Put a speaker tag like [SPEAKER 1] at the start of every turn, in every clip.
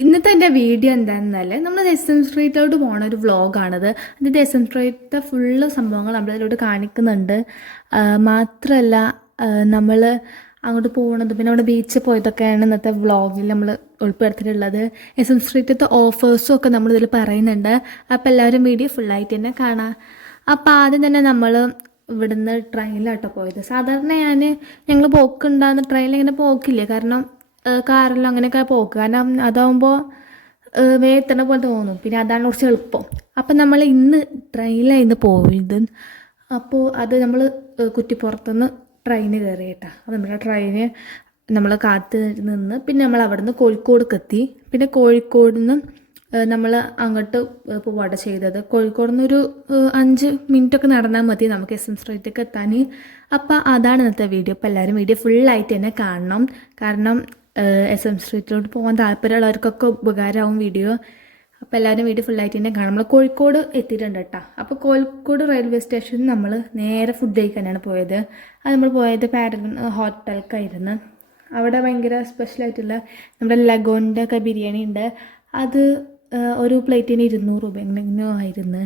[SPEAKER 1] ഇന്നത്തെ എന്റെ വീഡിയോ എന്താണെന്നാൽ നമ്മൾ എസ് എം സ്ട്രീറ്റിലോട്ട് പോണ ഒരു വ്ളോഗാണത് എസ് എം സ്ട്രീറ്റിലെ ഫുള്ള് സംഭവങ്ങൾ നമ്മളതിലോട്ട് കാണിക്കുന്നുണ്ട്. മാത്രമല്ല നമ്മൾ അങ്ങോട്ട് പോകുന്നത് പിന്നെ അവിടെ ബീച്ചിൽ പോയതൊക്കെയാണ് ഇന്നത്തെ വ്ളോഗിൽ നമ്മൾ ഉൾപ്പെടുത്തിയിട്ടുള്ളത്. എസ് എം സ്ട്രീറ്റിലത്തെ ഓഫേഴ്സും ഒക്കെ നമ്മളിതിൽ പറയുന്നുണ്ട്. അപ്പോൾ എല്ലാവരും വീഡിയോ ഫുള്ളായിട്ട് തന്നെ കാണാം. അപ്പോൾ ആദ്യം തന്നെ നമ്മൾ ഇവിടുന്ന് ട്രെയിനിലാട്ടോ പോയത്. സാധാരണ ഞാൻ ഞങ്ങൾ പോക്കുണ്ടാകുന്ന ട്രെയിനിൽ ഇങ്ങനെ പോക്കില്ല. കാരണം കാറിലും അങ്ങനെയൊക്കെ പോക്ക്. കാരണം അതാവുമ്പോൾ വേത്തണ പോലെ തോന്നും. പിന്നെ അതാണ് കുറച്ച് എളുപ്പം. അപ്പം നമ്മൾ ഇന്ന് ട്രെയിനിലായിരുന്നു പോയത്. അപ്പോൾ അത് നമ്മൾ കുറ്റിപ്പുറത്തുനിന്ന് ട്രെയിന് കയറി കേട്ടോ. അപ്പോൾ നമ്മുടെ ട്രെയിന് നമ്മൾ കാത്ത് നിന്ന് പിന്നെ നമ്മൾ അവിടെ നിന്ന് കോഴിക്കോടേക്ക് എത്തി പിന്നെ കോഴിക്കോട് നിന്ന് നമ്മൾ അങ്ങോട്ട് പോവാട ചെയ്തത്. കോഴിക്കോട് നിന്ന് ഒരു അഞ്ച് മിനിറ്റ് ഒക്കെ നടന്നാൽ മതി നമുക്ക് എസ് എം സ്ട്രീറ്റൊക്കെ എത്താൻ അപ്പോൾ അതാണ് ഇന്നത്തെ വീഡിയോ. അപ്പോൾ എല്ലാവരും വീഡിയോ ഫുള്ളായിട്ട് തന്നെ കാണണം. കാരണം എസ് എം സ്ട്രീറ്റിലോട്ട് പോകാൻ താല്പര്യമുള്ളവർക്കൊക്കെ ഉപകാരമാവും വീഡിയോ അപ്പോൾ എല്ലാവരും വീഡിയോ ഫുള്ളായിട്ട് തന്നെ കാണാം. നമ്മൾ കോഴിക്കോട് എത്തിയിട്ടുണ്ട് കേട്ടോ അപ്പോൾ കോഴിക്കോട് റെയിൽവേ സ്റ്റേഷനിൽ നമ്മൾ നേരെ ഫുഡ് കഴിക്കാനാണ് പോയത്. അത് നമ്മൾ പോയത് പാരഗൺ ഹോട്ടൽക്കായിരുന്നു അവിടെ ഭയങ്കര സ്പെഷ്യലായിട്ടുള്ള നമ്മുടെ ലഗോന്റെ ഒക്കെ ബിരിയാണി ഉണ്ട്. അത് ഒരു പ്ലേറ്റിന് ഇരുന്നൂറ് രൂപ എങ്ങനെയോ ആയിരുന്നു.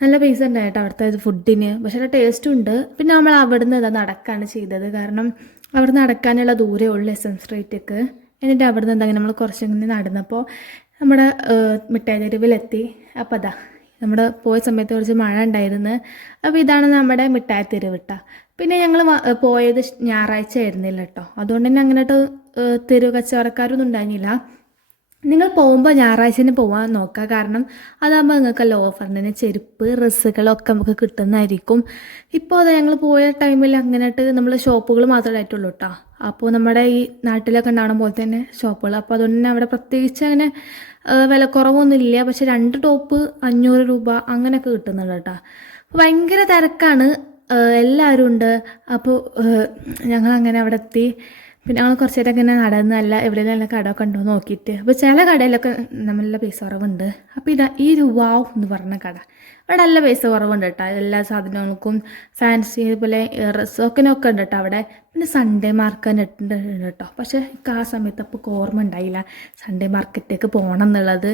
[SPEAKER 1] നല്ല പൈസ ഉണ്ടായിട്ട് അവിടുത്തെ ഫുഡിന് പക്ഷെ ടേസ്റ്റും ഉണ്ട്. പിന്നെ നമ്മൾ അവിടെ നിന്ന് ഇതാ നടക്കാണ് ചെയ്തത്. കാരണം അവിടെ നടക്കാനുള്ള ദൂരേ ഉള്ളൂ എസ് എം സ്ട്രീറ്റേക്ക് എന്നിട്ട് അവിടെ നിന്ന് എന്താ നമ്മൾ കുറച്ചിങ്ങനെ നടന്നപ്പോൾ നമ്മുടെ മിഠായി തെരുവിലെത്തി. അപ്പോൾ അതാ നമ്മുടെ പോയ സമയത്ത് കുറച്ച് മഴ ഉണ്ടായിരുന്നു. അപ്പോൾ ഇതാണ് നമ്മുടെ മിഠായി തെരുവിട്ട പിന്നെ ഞങ്ങൾ പോയത് ഞായറാഴ്ച ആയിരുന്നില്ല കേട്ടോ അതുകൊണ്ട് തന്നെ അങ്ങനെ തെരുവ് കച്ചവടക്കാരൊന്നും ഉണ്ടായിരുന്നില്ല. നിങ്ങൾ പോകുമ്പോൾ ഞായറാഴ്ച തന്നെ പോകാൻ നോക്കുക കാരണം അതാകുമ്പോൾ നിങ്ങൾക്ക് നിങ്ങൾക്കല്ല ഓഫറിന് ചെരുപ്പ് ഡ്രസ്സുകളൊക്കെ നമുക്ക് കിട്ടുന്നതായിരിക്കും. ഇപ്പോൾ അത് ഞങ്ങൾ പോയ ടൈമിൽ അങ്ങനെയായിട്ട് നമ്മൾ ഷോപ്പുകൾ മാത്രമേ ആയിട്ടുള്ളൂ കേട്ടോ അപ്പോൾ നമ്മുടെ ഈ നാട്ടിലൊക്കെ ഉണ്ടാവണ പോലെ തന്നെ ഷോപ്പുകൾ അപ്പോൾ അതുകൊണ്ട് തന്നെ അവിടെ പ്രത്യേകിച്ച് അങ്ങനെ വിലക്കുറവൊന്നുമില്ല പക്ഷെ രണ്ട് ടോപ്പ് അഞ്ഞൂറ് രൂപ അങ്ങനെയൊക്കെ കിട്ടുന്നുണ്ട് കേട്ടോ ഭയങ്കര തിരക്കാണ്. എല്ലാവരും ഉണ്ട്. അപ്പോൾ ഞങ്ങൾ അങ്ങനെ അവിടെ എത്തി. പിന്നെ ഞങ്ങൾ കുറച്ച് നേരം ഇങ്ങനെ നടന്ന് നല്ല എവിടെയെങ്കിലും നല്ല കടമൊക്കെ ഉണ്ടോ നോക്കിയിട്ട്. അപ്പോൾ ചില കടയിലൊക്കെ നല്ല പൈസ കുറവുണ്ട്. അപ്പോൾ ഇതാ ഈ ഒരു വാവ് എന്ന് പറഞ്ഞ കട. അവിടെ നല്ല പൈസ കുറവുണ്ട് കേട്ടോ. എല്ലാ സാധനങ്ങൾക്കും ഫാൻസി അതുപോലെ ഡ്രസ്സൊക്കെ ഒക്കെ ഉണ്ട് കേട്ടോ അവിടെ. പിന്നെ സൺഡേ മാർക്കറ്റ് ഉണ്ട് കേട്ടോ. പക്ഷേ എനിക്ക് ആ സമയത്ത് അപ്പോൾ ഓർമ്മ ഉണ്ടായില്ല. സൺഡേ മാർക്കറ്റിലേക്ക് പോകണം എന്നുള്ളത്.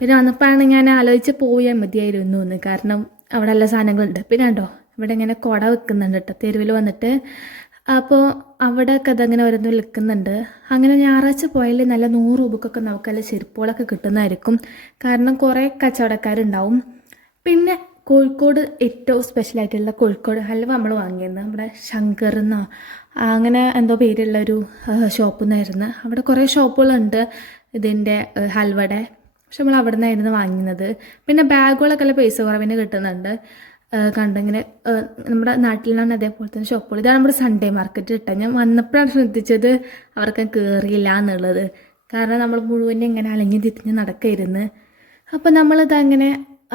[SPEAKER 1] പിന്നെ വന്നപ്പോഴാണ് ഞാൻ ആലോചിച്ച് പോയാൽ മതിയായിരുന്നു എന്ന്. കാരണം അവിടെ എല്ലാ സാധനങ്ങളുണ്ട്. പിന്നെ കേട്ടോ ഇവിടെ ഇങ്ങനെ കുട വെക്കുന്നുണ്ട് കേട്ടോ. തെരുവിൽ വന്നിട്ട് അപ്പോൾ അവിടെയൊക്കെ അതങ്ങനെ ഓരോന്ന് വിൽക്കുന്നുണ്ട്. അങ്ങനെ ഞായറാഴ്ച പോയാൽ നല്ല നൂറ് രൂപക്കൊക്കെ നമുക്ക് നല്ല ചെരുപ്പുകളൊക്കെ കിട്ടുന്നതായിരിക്കും. കാരണം കുറേ കച്ചവടക്കാരുണ്ടാവും. പിന്നെ കോഴിക്കോട് ഏറ്റവും സ്പെഷ്യലായിട്ടുള്ള കോഴിക്കോട് ഹൽവ നമ്മൾ വാങ്ങിയിരുന്നു. നമ്മുടെ ശങ്കർ എന്നോ അങ്ങനെ എന്തോ പേരുള്ള ഒരു ഷോപ്പിൽ നിന്നായിരുന്നു അവിടെ കുറേ ഷോപ്പുകളുണ്ട് ഇതിന്റെ ഹൽവയുടെ. പക്ഷെ നമ്മൾ അവിടെ നിന്നായിരുന്നു വാങ്ങുന്നത്. പിന്നെ ബാഗുകളൊക്കെ പൈസ കുറവിന് കിട്ടുന്നുണ്ട്. കണ്ടിങ്ങനെ നമ്മുടെ നാട്ടിലാണ് അതേപോലെ തന്നെ ഷോപ്പുകൾ ഇതാണ് നമ്മുടെ സൺഡേ മാർക്കറ്റ് കിട്ടുക ഞാൻ വന്നപ്പോഴാണ് ശ്രദ്ധിച്ചത് അവർക്ക് കയറിയില്ല എന്നുള്ളത്. കാരണം നമ്മൾ മുഴുവൻ ഇങ്ങനെ അലഞ്ഞു തിരിഞ്ഞ് നടക്കായിരുന്നു. അപ്പോൾ നമ്മളിത് അങ്ങനെ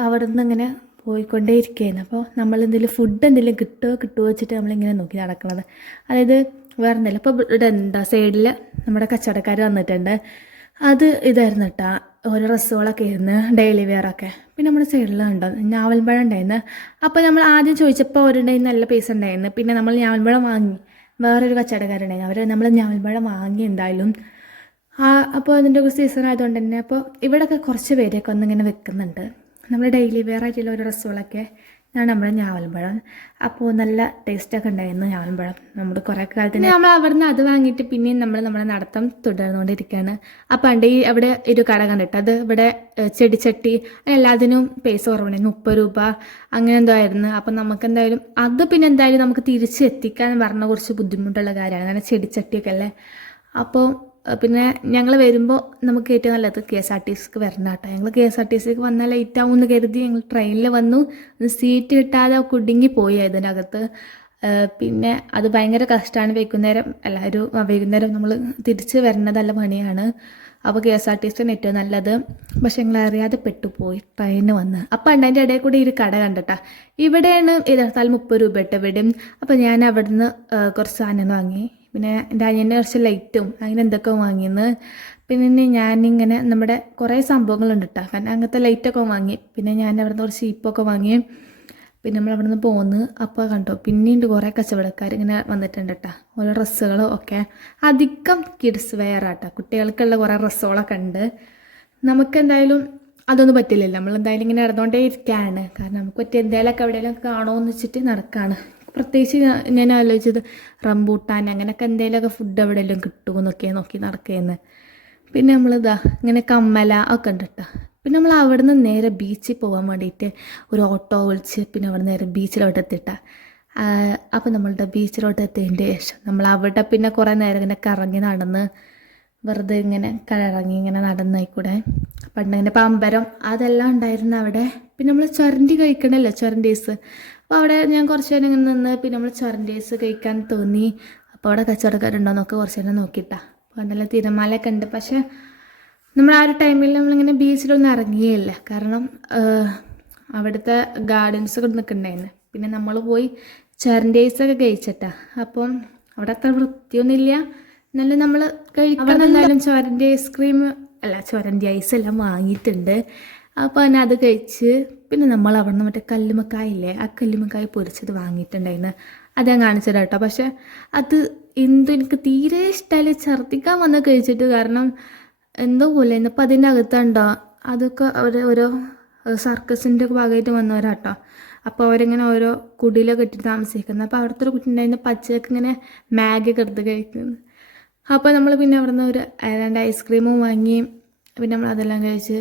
[SPEAKER 1] അവിടെ നിന്ന് ഇങ്ങനെ പോയിക്കൊണ്ടേ ഇരിക്കുകയായിരുന്നു അപ്പോൾ നമ്മൾ എന്തെങ്കിലും ഫുഡ് എന്തെങ്കിലും കിട്ടുമോ കിട്ടുമോ വെച്ചിട്ട് നമ്മളിങ്ങനെ നോക്കി നടക്കണത്. അതായത് വേറെ എന്തെങ്കിലും. അപ്പോൾ ഇവിടെ എന്താ സൈഡിൽ നമ്മുടെ കച്ചവടക്കാർ വന്നിട്ടുണ്ട്. അത് ഇതായിരുന്നു കേട്ടോ ഓരോ ഡ്രസ്സുകളൊക്കെ ആയിരുന്നു. ഡെയിലി വെയറൊക്കെ. പിന്നെ നമ്മുടെ സൈഡിലുണ്ടോ? ഞാവൽപ്പഴം ഉണ്ടായിരുന്നു. അപ്പോൾ നമ്മൾ ആദ്യം ചോദിച്ചപ്പോൾ അവരുണ്ടായിരുന്നു നല്ല പൈസ ഉണ്ടായിരുന്നു. പിന്നെ നമ്മൾ ഞാവൽപ്പഴം വാങ്ങി. വേറൊരു കച്ചവടക്കാരുണ്ടായിരുന്നു. അവർ നമ്മൾ ഞാവൽപ്പഴം വാങ്ങി എന്തായാലും. ആ അപ്പോൾ അതിന്റെ ഒരു സീസൺ ആയതുകൊണ്ട് തന്നെ. അപ്പോൾ ഇവിടെയൊക്കെ കുറച്ച് പേരെയൊക്കെ ഒന്നിങ്ങനെ വെക്കുന്നുണ്ട്. നമ്മൾ ഡെയിലി വെയർ ആയിട്ടുള്ള ഓരോ ഡ്രസ്സുകളൊക്കെ. ഇതാണ് നമ്മുടെ ഞാവൽപ്പഴം അപ്പോൾ നല്ല ടേസ്റ്റൊക്കെ ഉണ്ടായിരുന്നു ഞാവൽപ്പഴം നമ്മൾ കുറേ കാലത്തിന് നമ്മൾ അവിടുന്ന് അത് വാങ്ങിയിട്ട് പിന്നെയും നമ്മൾ നമ്മുടെ നടത്തം തുടർന്നുകൊണ്ടിരിക്കുകയാണ്. ആ പണ്ട് ഈ അവിടെ ഒരു കട കണ്ടിട്ട് അത് ഇവിടെ ചെടിച്ചട്ടി എല്ലാത്തിനും പൈസ കുറവുണ്ടായിരുന്നു. മുപ്പത് രൂപ അങ്ങനെ എന്തോ ആയിരുന്നു. അപ്പം നമുക്ക് എന്തായാലും അത് പിന്നെ എന്തായാലും നമുക്ക് തിരിച്ചെത്തിക്കാൻ പറഞ്ഞ കുറച്ച് ബുദ്ധിമുട്ടുള്ള കാര്യമാണ്. കാരണം ചെടിച്ചട്ടിയൊക്കെ അല്ലേ? അപ്പോൾ പിന്നെ ഞങ്ങൾ വരുമ്പോൾ നമുക്ക് ഏറ്റവും നല്ലത് കെ എസ് ആർ ടി സിക്ക് വരണം കേട്ടോ. ഞങ്ങൾ കെ എസ് ആർ ടി സിക്ക് വന്നാൽ ലേറ്റ് ആവും എന്ന് കരുതി ഞങ്ങൾ ട്രെയിനിൽ വന്നു. സീറ്റ് കിട്ടാതെ കുടുങ്ങി പോയി അതിനകത്ത്. പിന്നെ അത് ഭയങ്കര കഷ്ടമാണ് വൈകുന്നേരം എല്ലാവരും വൈകുന്നേരം നമ്മൾ തിരിച്ച് വരുന്നത് നല്ല പണിയാണ്. അപ്പോൾ കെ എസ് ആർ ടി സിന് ഏറ്റവും നല്ലത്. പക്ഷെ ഞങ്ങൾ അറിയാതെ പെട്ടുപോയി ട്രെയിനിന് വന്ന്. അപ്പം അണ്ണന്റെ ഇടയിൽ കൂടി ഒരു കട കണ്ടിട്ടാ. ഇവിടെയാണ് യഥാർത്ഥാൽ മുപ്പത് രൂപ ഇട്ട് ഇവിടെയും അപ്പം ഞാൻ അവിടുന്ന് കുറച്ച് സാധനം വാങ്ങി. പിന്നെ എന്റെ അനിയന്റെ കുറച്ച് ലൈറ്റും അങ്ങനെ എന്തൊക്കെ വാങ്ങിയെന്ന്. പിന്നെ ഞാനിങ്ങനെ നമ്മുടെ കുറേ സംഭവങ്ങളുണ്ട് കേട്ടോ കാരണം അങ്ങനത്തെ ലൈറ്റൊക്കെ വാങ്ങി. പിന്നെ ഞാൻ അവിടുന്ന് കുറച്ച് ചീപ്പൊക്കെ വാങ്ങി. പിന്നെ നമ്മൾ അവിടെ നിന്ന് പോന്ന് അപ്പോൾ കണ്ടോ. പിന്നീട് കുറേ കച്ചവടക്കാർ ഇങ്ങനെ വന്നിട്ടുണ്ട് കേട്ടോ ഓരോ ഡ്രസ്സുകളും ഒക്കെ. അധികം കിഡ്സ് വെയർ ആട്ടോ കുട്ടികൾക്കുള്ള കുറേ ഡ്രസ്സുകളൊക്കെ ഉണ്ട്. നമുക്ക് എന്തായാലും അതൊന്നും പറ്റില്ലല്ലോ. നമ്മൾ എന്തായാലും ഇങ്ങനെ നടന്നുകൊണ്ടേ ഇരിക്കുകയാണ് കാരണം നമുക്ക് പറ്റിയ എന്തെങ്കിലുമൊക്കെ എവിടെയെങ്കിലും കാണുമെന്ന് വെച്ചിട്ട് നടക്കുകയാണ് പ്രത്യേകിച്ച് ഞാൻ- ആലോചിച്ചത് റംബൂട്ടാൻ അങ്ങനെയൊക്കെ എന്തെങ്കിലുമൊക്കെ ഫുഡ് എവിടെയെങ്കിലും കിട്ടുമെന്നൊക്കെ നോക്കി നടക്കുകയെന്ന് പിന്നെ നമ്മളിതാ ഇങ്ങനെ കമ്മല ഒക്കെ ഉണ്ട് കേട്ടോ പിന്നെ നമ്മൾ അവിടെ നിന്ന് നേരെ ബീച്ചിൽ പോകാൻ വേണ്ടിയിട്ട് ഒരു ഓട്ടോ വിളിച്ച് പിന്നെ അവിടെ നേരെ ബീച്ചിലോട്ട് എത്തിട്ട. അപ്പോൾ നമ്മളുടെ ബീച്ചിലോട്ട് എത്തിയതിന്റെ ശേഷം നമ്മൾ അവിടെ പിന്നെ കുറേ നേരം ഇങ്ങനെ കറങ്ങി നടന്ന് വെറുതെ ഇങ്ങനെ കറങ്ങി ഇങ്ങനെ നടന്നായിക്കൂടെ. പണ്ടങ്ങനെ പമ്പരം അതെല്ലാം ഉണ്ടായിരുന്നു അവിടെ പിന്നെ നമ്മൾ ചൊരണ്ടി കഴിക്കണമല്ലോ ചൊരണ്ടീസ്. അപ്പോൾ അവിടെ ഞാൻ കുറച്ച് നേരം ഇങ്ങനെ നിന്ന് പിന്നെ നമ്മൾ ചൊരണ്ടീസ് കഴിക്കാൻ തോന്നി. അപ്പോൾ അവിടെ കച്ചവടക്കാരുണ്ടോയെന്നൊക്കെ കുറച്ച് നേരം നോക്കിയിട്ടാ നല്ല തിരമാലയൊക്കെ ഉണ്ട്. പക്ഷേ നമ്മൾ ആ ഒരു ടൈമിൽ നമ്മളിങ്ങനെ ബീച്ചിലൊന്നും ഇറങ്ങിയില്ല കാരണം അവിടുത്തെ ഗാർഡൻസ് ഒക്കെ നിൽക്കണ്ടായിരുന്നു പിന്നെ നമ്മൾ പോയി ചരണ്ടേഴ്സൊക്കെ കഴിച്ചിട്ടാ. അപ്പം അവിടെ അത്ര വൃത്തിയൊന്നുമില്ല എന്നാലും നമ്മൾ കഴിക്കണം എന്തായാലും ചൊരന്റെ ഐസ്ക്രീം അല്ല ചൊരന്റെ ഐസ് എല്ലാം വാങ്ങിയിട്ടുണ്ട്. അപ്പോൾ തന്നെ അത് കഴിച്ച് പിന്നെ നമ്മൾ അവിടെ നിന്ന് മറ്റേ കല്ലുമക്കായില്ലേ ആ കല്ലുമക്കായ പൊരിച്ചത് വാങ്ങിയിട്ടുണ്ടായിരുന്നു. അത് ഞാൻ കാണിച്ചത് കേട്ടോ പക്ഷെ അത് എന്തോ എനിക്ക് തീരെ ഇഷ്ടമല്ല ഛർദ്ദിക്കാൻ വന്ന് കഴിച്ചിട്ട് കാരണം എന്തോ പോലെ ഇന്നിപ്പോൾ അതിന്റെ അകത്തുണ്ടോ അതൊക്കെ അവർ ഓരോ സർക്കസിന്റെ ഭാഗമായിട്ട് വന്നവരാട്ടോ. അപ്പോൾ അവരിങ്ങനെ ഓരോ കുടിയിലൊക്കെ ഇട്ടിട്ട് താമസിക്കുന്നത്. അപ്പോൾ അവിടുത്തെ ഒരു കുട്ടി ഉണ്ടായിരുന്നു പച്ചയൊക്കെ ഇങ്ങനെ മാഗി ഒക്കെ എടുത്ത് കഴിക്കുന്നത് അപ്പോൾ നമ്മൾ പിന്നെ അവിടെ നിന്ന് ഒരു രണ്ട് ഐസ്ക്രീമും വാങ്ങി പിന്നെ നമ്മൾ അതെല്ലാം കഴിച്ച്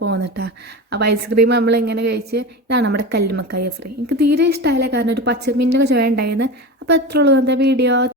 [SPEAKER 1] പോന്നിട്ടാ. അപ്പോൾ ഐസ്ക്രീം നമ്മൾ ഇങ്ങനെ കഴിച്ച് ഇതാണ് നമ്മുടെ കല്ലുമക്കായ ഫ്രീ എനിക്ക് തീരെ ഇഷ്ടമായില്ല കാരണം ഒരു പച്ചമീനൊക്കെ ചോയ ഉണ്ടായിരുന്നു അപ്പോൾ എത്ര ഉള്ളൂ. വീഡിയോ